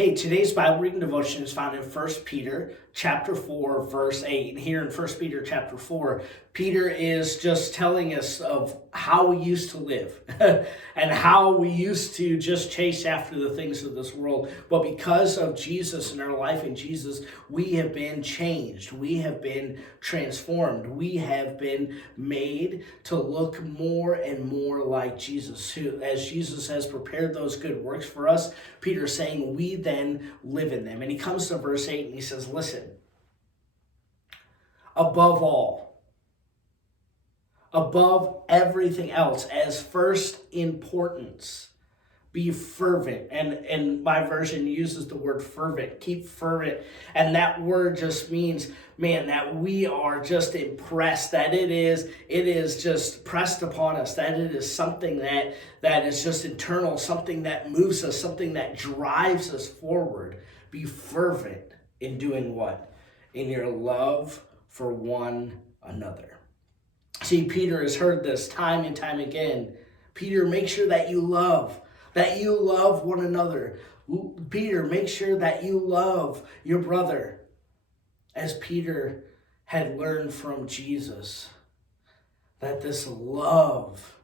Hey, today's Bible reading devotion is found in 1 Peter chapter 4, verse 8. And here in 1 Peter chapter 4, Peter is just telling us of how we used to live and how we used to just chase after the things of this world. But because of Jesus and our life in Jesus, we have been changed. We have been transformed. We have been made to look more and more like Jesus. As Jesus has prepared those good works for us, Peter is saying we then live in them. And he comes to verse 8 and he says, listen, above everything else, as first importance, be fervent. And my version uses the word fervent. Keep fervent. And that word just means, man, that we are just impressed, that it is just pressed upon us, that it is something that is just internal, something that moves us, something that drives us forward. Be fervent in doing what? In your love for one another. See, Peter has heard this time and time again. Peter, make sure that you love one another. Peter, make sure that you love your brother. As Peter had learned from Jesus, that this love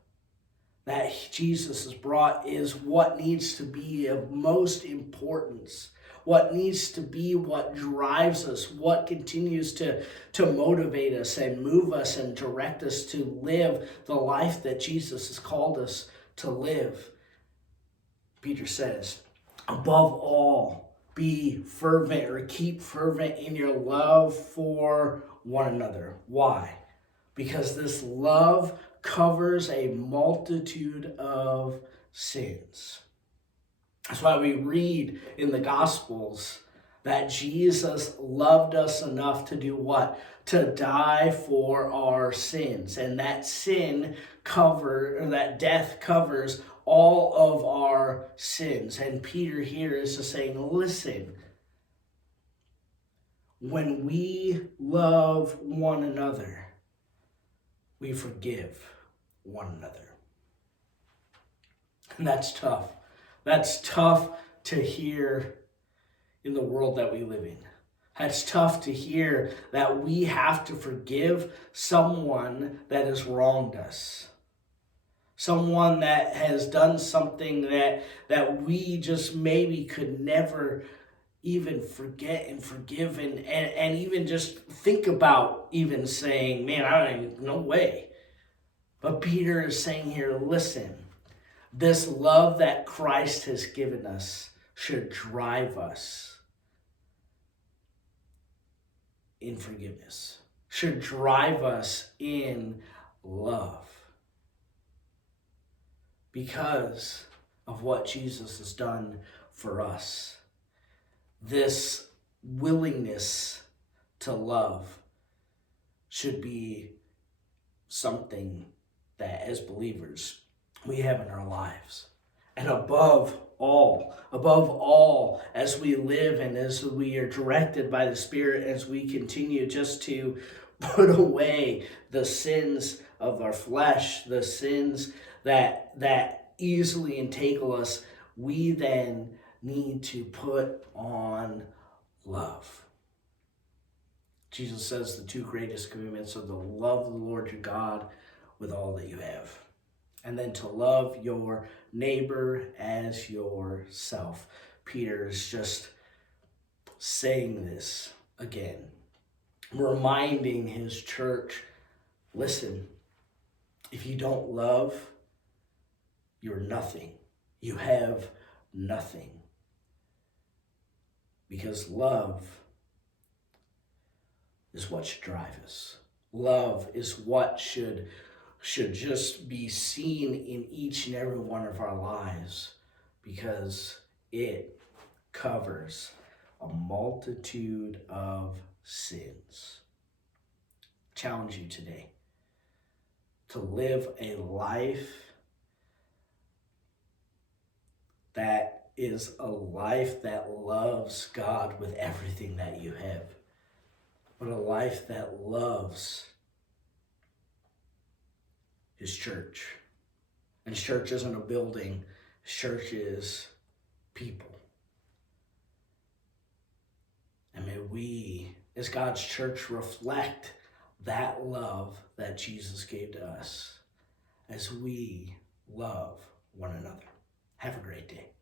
that Jesus has brought is what needs to be of most importance, what needs to be what drives us, what continues to motivate us and move us and direct us to live the life that Jesus has called us to live. Peter says, above all, be fervent or keep fervent in your love for one another. Why? Because this love covers a multitude of sins. That's why we read in the Gospels that Jesus loved us enough to do what? To die for our sins. And that that death covers all of our sins. And Peter here is just saying, listen, when we love one another, we forgive one another. And that's tough. That's tough to hear in the world that we live in. That's tough to hear that we have to forgive someone that has wronged us. Someone that has done something that we just maybe could never even forget and forgive and even just think about even saying, man, no way. But Peter is saying here, listen, this love that Christ has given us should drive us in forgiveness, should drive us in love. Because of what Jesus has done for us. This willingness to love should be something that as believers we have in our lives. And above all, as we live and as we are directed by the Spirit, as we continue just to put away the sins of our flesh, the sins that easily entangle us, we then need to put on love. Jesus says the two greatest commandments are to love the Lord your God with all that you have, and then to love your neighbor as yourself. Peter is just saying this again, reminding his church, listen, if you don't love, you're nothing. You have nothing. Because love is what should drive us. Love is what should just be seen in each and every one of our lives, because it covers a multitude of sins. Challenge you today to live a life that is a life that loves God with everything that you have, but a life that loves His church. And His church isn't a building. His church is people. we, as God's church, reflect that love that Jesus gave to us as we love one another. Have a great day.